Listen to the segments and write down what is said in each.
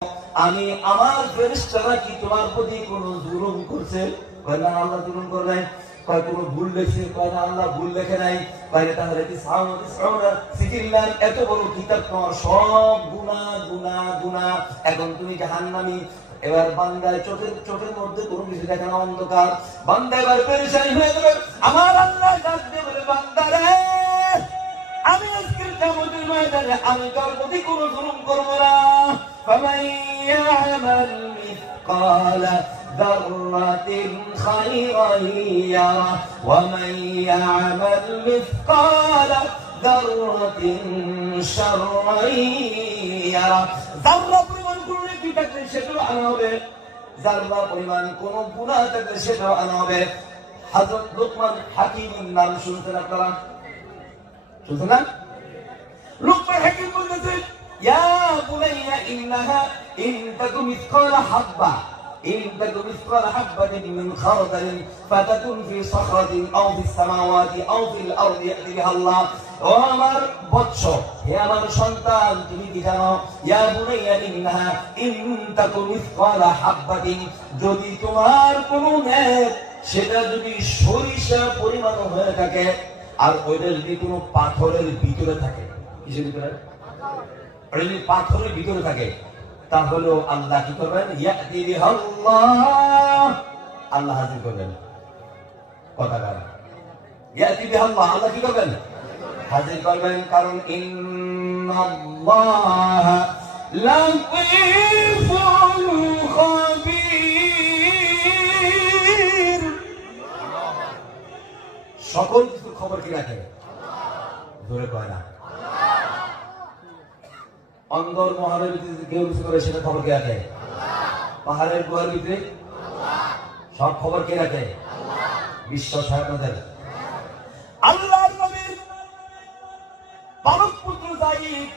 আমি আমার ফেরেশতারা কি তোমার প্রতি কোনো জুলুম করছে? কয় না আল্লাহ জুলুম করে নাই। কয় কোনো ভুল লেখছে? কয় না আল্লাহ ভুল লেখে নাই। কয় তাহলে কি সিজিল্লান এত বড় কিতাব তোমার সব গুনাহ গুনাহ গুনাহ, এখন তুমি জাহান্নামী। এবার বান্দায় চোখের মধ্যে কোনো কিছু দেখে না, অন্ধকার। বান্দা এবার পেরেশানি হয়ে যাবে। আমার আল্লাহ ডাক দিয়ে বলে, বান্দারে আমি আজকের কিয়ামতের ময়দানে আমি তোর প্রতি কোনো জুলুম করব না। فمن يعمل مثقال ذرة خيرا يره ومن يعمل مثقال ذرة شرا يره। যারা পরিমাণ কোন নেকি থাকলে সেটাও আনা হবে, যারা পরিমাণ কোন গুনাহ থাকলে সেটাও আনা হবে। হযরত লুকমান হাকিমের নাম শুনছেন আপনারা? শুনছেন না? লুকমান হাকিম বলতেছেন, ইয়া বুনাইয়া ইন্নাহা ইন তাকু মিসকালা হাব্বা ইন তাকু মিসকালা হাব্বাতিন মিন খারদালিন ফাতাকুন ফি সাখরাতিন আও ফিস সামাওয়াতি আও ফিল আরদি ইয়াতি বিহা আল্লাহ। ও আমার বৎস, হে আমার সন্তান, তুমি কি জানো? ইয়া বুনাইয়া ইন্নাহা ইন তাকু মিসকালা হাব্বাতিন, যদি তোমার কোনো নেক সেটা যদি সরিষা পরিমাণ হয়ে থাকে, আর ওইটা যদি কোনো পাথরের ভিতরে থাকে, কিসের ভিতরে? যদি পাথরের ভিতরে থাকে, তাহলে আল্লাহ কি করবেন? ইয়াতি বিহাল্লাহ, আল্লাহ হাজির করবেন। কথা বলেন, ইয়াতি বিহাল্লাহ, আল্লাহ কি করবেন? হাজির করবেন। কারণ ইন্নাল্লাহ লাতীফুন খাবীর, সকল কিছু খবর কি রাখে? ধরে কয় না। অন্দর মহানের ভিতরে কেউ কিছু করে সেটা খবর কে রাখে? পাহাড়ের গুহার ভিতরে সব খবর কে রাখে? বিশ্বাস হয় আপনাদের? আল্লাহর নবীর পালক পুত্র যায়েদ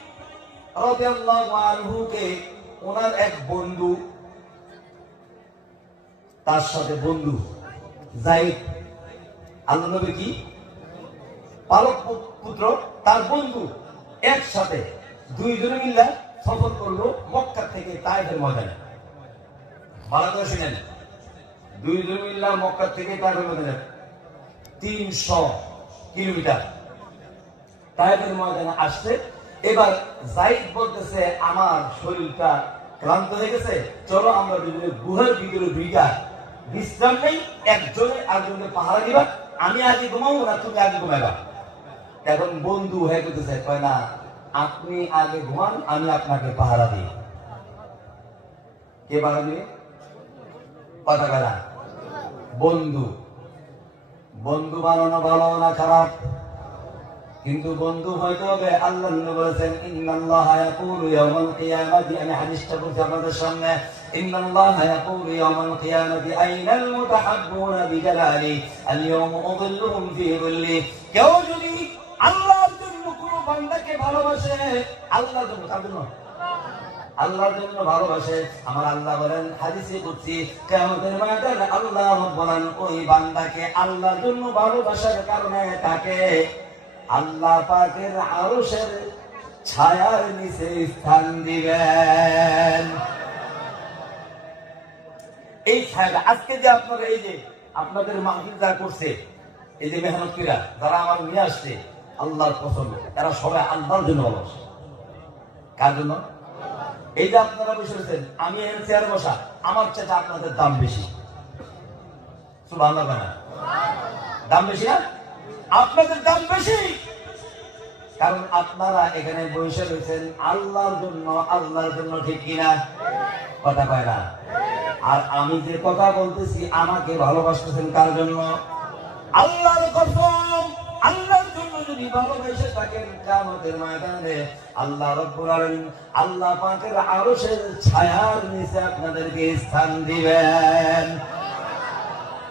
রাদিয়াল্লাহু আনহু কে ওনার এক বন্ধু, তার সাথে বন্ধু যায়েদ, আল্লাহ নবী কি পালক পুত্র, তার বন্ধু, একসাথে দুইজনে মিলে সফর করলো মক্কা থেকে তায়েফের ময়দানে। ভালো করে শুনেন, দুইজনে মিলে মক্কা থেকে তায়েফের ময়দানে 300 কিলোমিটার তায়েফের ময়দানে আসছে। এবার যায়েদ বলতেছে, আমার শরীরটা ক্লান্ত হয়ে গেছে, চলো আমরা দুজনে গুহার ভিতরে দুইটা বিশ্রাম নেই, একজনে আরেকজনকে পাহারা দিবা, আমি আগে ঘুমাবো না তুমি আগে ঘুমাইবা। এখন বন্ধু হয়ে করতেছে, কয় না আপনি আগে ঘুমান, আমি আপনাকে পাহারা দিই। কে পাহারা দিবে? কথা বলা বন্ধু। বন্ধু বানানো ভালো না খারাপ? কিন্তু বন্ধু হইতে হবে। আল্লাহ বলেছেন, ইন্নাল্লাহা ইয়াকুলু ইয়াওমাল কিয়ামাতি, আমি হাদিসটা বলছি আপনাদের সামনে, ইন্নাল্লাহা ইয়াকুলু ইয়াওমাল কিয়ামাতি আইনাল মুতাহাব্বুনা বিজালালি আল ইয়াওমা উযিল্লুহুম ফি যিল্লি। কেউ যদি আল্লাহর জন্য কোন বান্দাকে ভালোবাসে, আল্লাহর জন্য, তার জন্য আল্লাহর জন্য ভালোবাসে, আমার আল্লাহ বলেন হাদিসে কুদসি, কিয়ামতের ময়দানে আল্লাহ বলেন ওই বান্দাকে আল্লাহর জন্য ভালোবাসার কারণে তাকে আল্লাহ পাকের আরশের ছায়ার নিচে স্থান দিবেন। এই ছায়া আজকে যে আপনারা এই যে আপনাদের মাহফিল যারা করছে, এই যে মেহনতিরা যারা আমার নিয়ে আসছে, আল্লাহর পছন্দ, এরা সবাই আল্লাহর জন্য ভালোবাসে। কার জন্য? এই যে আপনারা বসে রয়েছেন, আমি এখানে চেয়ারে বসা, আমার চেয়ে আপনাদের দাম বেশি। সুবহানাল্লাহ, দাম বেশি না? আপনাদের দাম বেশি, কারণ আপনারা এখানে বসে রয়েছেন আল্লাহর জন্য, আল্লাহর জন্য, ঠিক কিনা? কথা কয় না? আর আমি যে কথা বলতেছি, আমাকে ভালোবাসতেছেন কার জন্য? আল্লাহর কসম, আল্লাহর জন্য যদি ভালোবেসে থাকেন, কিয়ামতের ময়দানে আল্লাহ রাব্বুল আলামিন আল্লাহ পাকের আরশের ছায়ার নিচে আপনাদেরকে স্থান দিবেন।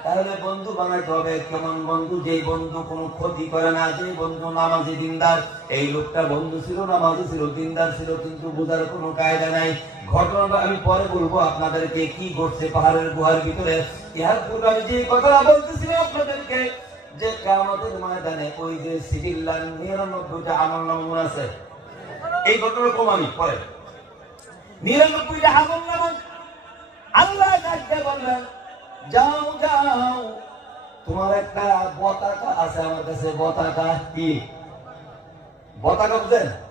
তাহলে বন্ধু বানাইতে হবে কেমন বন্ধু? যে বন্ধু কোনো ক্ষতি করে না, যে বন্ধু নামাজি দিনদার। এই লোকটা বন্ধু ছিল, নামাজি ছিল, দিনদার ছিল, কিন্তু বোঝার কোনো কায়দা নাই। ঘটনাটা আমি পরে বলবো আপনাদেরকে, কি ঘটছে পাহাড়ের গুহার ভিতরে। ইহার পূর্বে আমি যে কথাটা বলতেছিলাম আপনাদেরকে, যে কিয়ামতের ময়দানে ওই যে সিজিল্লান 99টা আমল নামা আছে, এই ঘটনার কম আমি পরে 99টা আমল নামা আল্লাহ ডাকতে বলবেন, যাও যাও, তোমার একটা পতাকা আছে আমার কাছে। পতাকা কি? পতাকা বুঝেন?